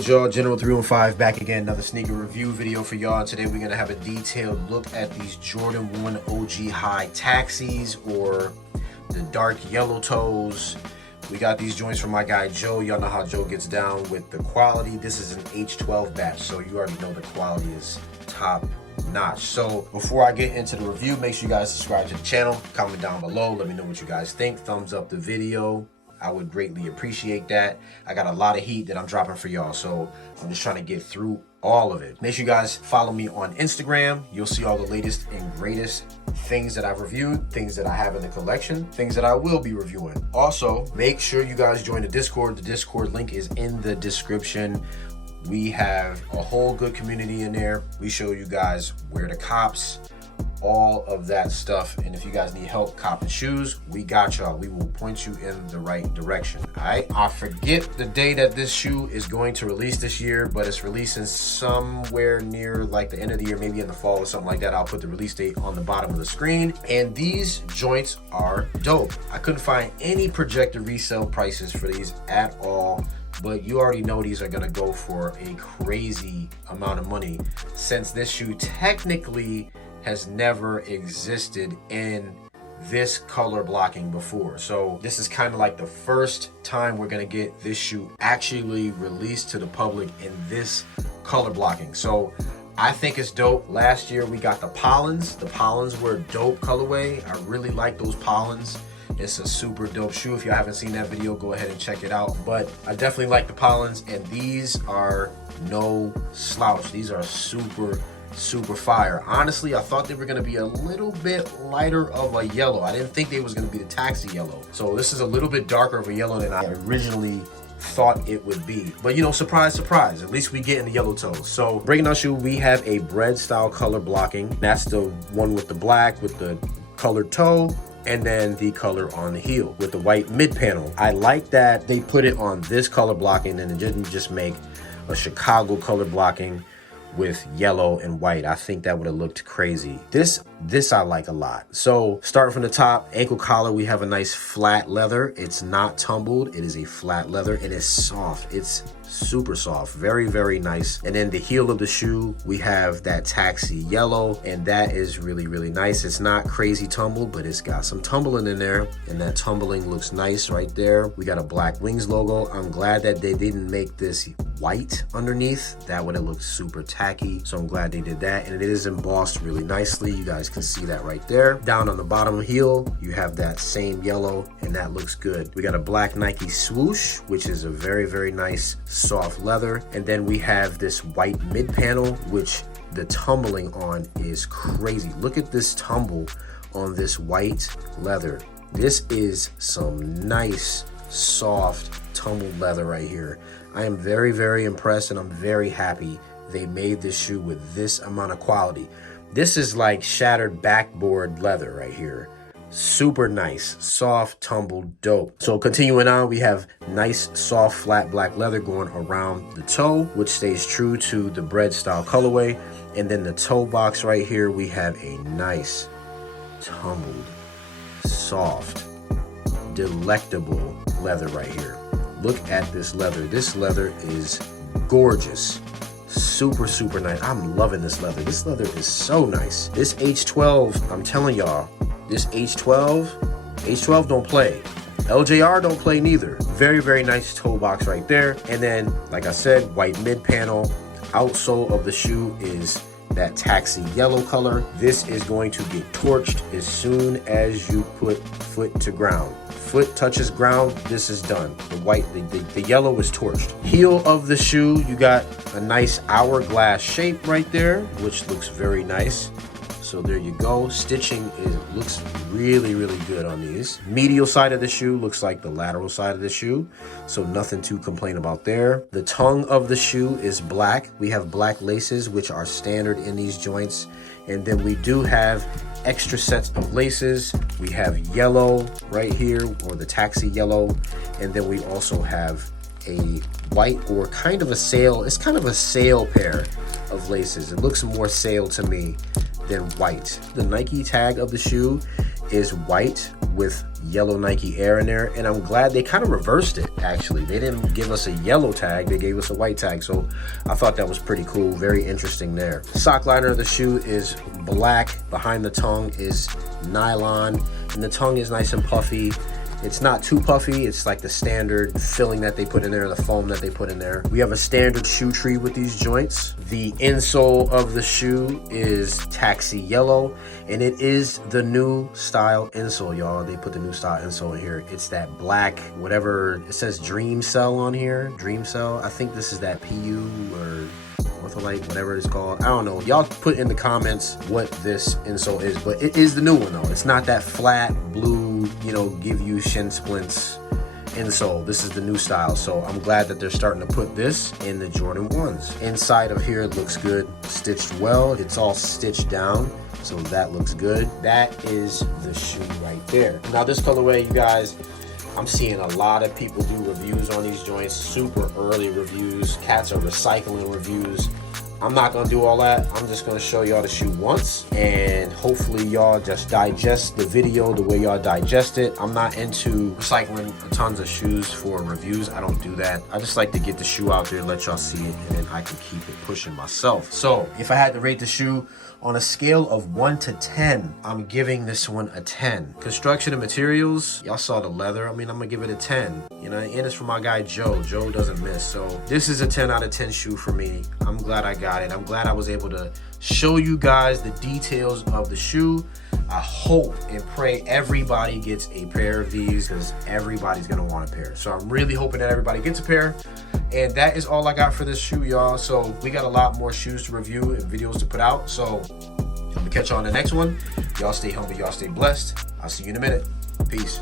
good, y'all? General 315 back again, another sneaker review video for y'all. Today we're gonna have a detailed look at these Jordan 1 OG High Taxis, or the dark yellow toes. We got these joints from my guy Joe. Y'all know how Joe gets down with the quality. This is an H12 batch, so you already know the quality is top notch. So before I get into the review, make sure you guys subscribe to the channel, comment down below, let me know what you guys think, thumbs up the video. I would greatly appreciate that. I got a lot of heat that I'm dropping for y'all, so I'm just trying to get through all of it. Make sure you guys follow me on Instagram. You'll see all the latest and greatest things that I've reviewed, things that I have in the collection, things that I will be reviewing. Also, make sure you guys join the Discord. The Discord link is in the description. We have a whole good community in there. We show you guys where to cops, all of that stuff. And if you guys need help copping shoes, we got y'all. We will point you in the right direction. All right, I forget the day that this shoe is going to release this year, but it's releasing somewhere near like the end of the year, maybe in the fall or something like that. I'll put the release date on the bottom of the screen. And these joints are dope. I couldn't find any projected resale prices for these at all, but you already know these are gonna go for a crazy amount of money, since this shoe technically has never existed in this color blocking before. So this is kind of like the first time we're gonna get this shoe actually released to the public in this color blocking. So I think it's dope. Last year we got the Pollens. The Pollens were a dope colorway. I really like those Pollens. It's a super dope shoe. If you haven't seen that video, go ahead and check it out. But I definitely like the Pollens, and these are no slouch. These are super fire. Honestly, I thought they were gonna be a little bit lighter of a yellow. I didn't think they was gonna be the taxi yellow. So this is a little bit darker of a yellow than I originally thought it would be. But you know, surprise, surprise, at least we get in the yellow toes. So breaking down shoe, we have a bread style color blocking. That's the one with the black, with the colored toe, and then the color on the heel with the white mid panel. I like that they put it on this color blocking and it didn't just make a Chicago color blocking with yellow and white. I think that would have looked crazy. This I like a lot. So starting from the top, ankle collar, we have a nice flat leather. It's not tumbled. It is a flat leather. It is soft. It's super soft. Very nice. And then the heel of the shoe, we have that taxi yellow, and that is really nice. It's not crazy tumbled, but it's got some tumbling in there, and that tumbling looks nice right there. We got a black Wings logo. I'm glad that they didn't make this white underneath. That would have looked super tacky, so I'm glad they did that. And it is embossed really nicely. You guys can see that right there. Down on the bottom heel, you have that same yellow, and that looks good. We got a black Nike swoosh, which is a very nice soft leather. And then we have this white mid panel, which the tumbling on is crazy. Look at this tumble on this white leather. This is some nice soft tumbled leather right here. I am very impressed, and I'm very happy they made this shoe with this amount of quality. This is like shattered backboard leather right here. Super nice, soft, tumbled, dope. So continuing on, we have nice, soft, flat black leather going around the toe, which stays true to the bread style colorway. And then the toe box right here, we have a nice, tumbled, soft, delectable leather right here. Look at this leather. This leather is gorgeous. Super nice. I'm loving this leather. This leather is so nice. This H12, I'm telling y'all, this H12 don't play. LJR don't play neither. Very nice toe box right there. And then, like I said, white mid panel. Outsole of the shoe is that taxi yellow color. This is going to get torched as soon as you put foot to ground. Foot touches ground, this is done. The white, the yellow is torched. Heel of the shoe, you got a nice hourglass shape right there, which looks very nice. So there you go. Stitching looks really good on these. Medial side of the shoe looks like the lateral side of the shoe, so nothing to complain about there. The tongue of the shoe is black. We have black laces, which are standard in these joints. And then we do have extra sets of laces. We have yellow right here, or the taxi yellow. And then we also have a white, or kind of a sail. It's kind of a sail pair of laces. It looks more sail to me than white. The Nike tag of the shoe is white with yellow Nike Air in there, and I'm glad they kind of reversed it. Actually, they didn't give us a yellow tag, they gave us a white tag, so I thought that was pretty cool. Very interesting there. Sock liner of the shoe is black. Behind the tongue is nylon, and the tongue is nice and puffy. It's not too puffy. It's like the standard filling that they put in there, the foam that they put in there. We have a standard shoe tree with these joints. The insole of the shoe is taxi yellow, and it is the new style insole, y'all. They put the new style insole in here. It's that black, whatever, it says Dream Cell on here. Dream Cell. I think this is that PU or Ortholite, whatever it's called. I don't know. Y'all put in the comments what this insole is, but it is the new one though. It's not that flat blue, you know, give you shin splints insole. This is the new style, so I'm glad that they're starting to put this in the Jordan 1s. Inside of here looks good, stitched well. It's all stitched down, so that looks good. That is the shoe right there. Now this colorway, you guys, I'm seeing a lot of people do reviews on these joints, super early reviews. Cats are recycling reviews. I'm not gonna do all that. I'm just gonna show y'all the shoe once, and hopefully y'all just digest the video the way y'all digest it. I'm not into recycling tons of shoes for reviews. I don't do that. I just like to get the shoe out there, let y'all see it, and then I can keep it pushing myself. So if I had to rate the shoe on a scale of 1 to 10, I'm giving this one a 10. Construction and materials, y'all saw the leather. I mean, I'm gonna give it a 10. You know, and it's from my guy Joe. Joe doesn't miss. So this is a 10 out of 10 shoe for me. I'm glad I got it. I'm glad I was able to show you guys the details of the shoe. I hope and pray everybody gets a pair of these, because everybody's gonna want a pair. So I'm really hoping that everybody gets a pair. And that is all I got for this shoe, y'all. So we got a lot more shoes to review and videos to put out. So I'm gonna catch you on the next one. Y'all stay humble, y'all stay blessed. I'll see you in a minute. Peace.